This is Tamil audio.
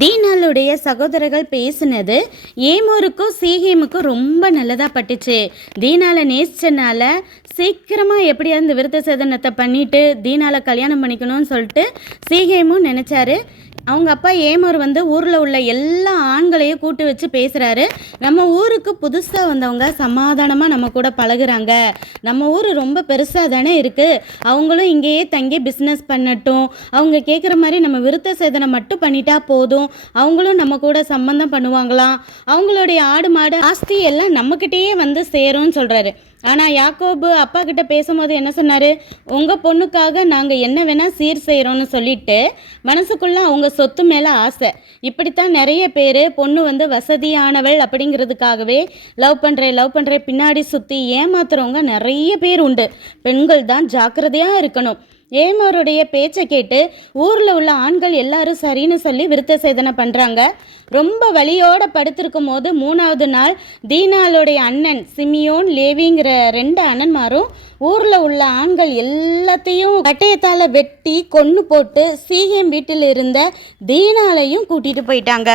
தீனாளுடைய சகோதரர்கள் பேசினது ஏமோருக்கும் சீஹேமுக்கும் ரொம்ப நல்லதாக பட்டுச்சு. தீனாலை நேசிச்சனால சீக்கிரமாக எப்படியாவது இந்த விருத்த சேதனத்தை பண்ணிவிட்டு தீனாலை கல்யாணம் பண்ணிக்கணும்னு சொல்லிட்டு சீஹேமும் நினச்சாரு. அவங்க அப்பா ஏமோர் ஊரில் உள்ள எல்லா ஆண்களையும் கூட்டு வச்சு பேசுகிறாரு. நம்ம ஊருக்கு புதுசாக வந்தவங்க சமாதானமாக நம்ம கூட பழகுறாங்க. நம்ம ஊர் ரொம்ப பெருசாக தானே இருக்குது. அவங்களும் இங்கேயே தங்கி பிஸ்னஸ் பண்ணட்டும். அவங்க கேட்குற மாதிரி நம்ம விருத்த சேதனை மட்டும் பண்ணிட்டா போதும். அவங்களும் நம்ம கூட சம்பந்தம் பண்ணுவாங்களாம். அவங்களுடைய ஆடு மாடு ஆஸ்தி எல்லாம் நம்மக்கிட்டேயே சேரும்னு சொல்கிறாரு. ஆனால் யாக்கோபு அப்பா கிட்ட பேசும்போது என்ன சொன்னார்? உங்கள் பொண்ணுக்காக நாங்கள் என்ன வேணால் சீர் செய்கிறோன்னு சொல்லிட்டு மனசுக்குள்ளே அவங்க சொத்து மேலே ஆசை. இப்படித்தான் நிறைய பேர் பொண்ணு வசதியானவள் அப்படிங்கிறதுக்காகவே லவ் பண்ணுறேன் பின்னாடி சுற்றி ஏமாத்துறவங்க நிறைய பேர் உண்டு. பெண்கள் தான் ஜாக்கிரதையாக இருக்கணும். ஏமோருடைய பேச்சை கேட்டு ஊரில் உள்ள ஆண்கள் எல்லாரும் சரின்னு சொல்லி விருத்த சேதனை பண்ணுறாங்க. ரொம்ப வலியோடு படுத்திருக்கும் போது 3வது நாள் தீனாளுடைய அண்ணன் சிமியோன் லேவிங்கிற 2 அண்ணன்மாரும் ஊரில் உள்ள ஆண்கள் எல்லாத்தையும் கட்டையத்தால் வெட்டி கொன்று போட்டு சீகேம் வீட்டில் இருந்த தீனாலையும் கூட்டிகிட்டு போயிட்டாங்க.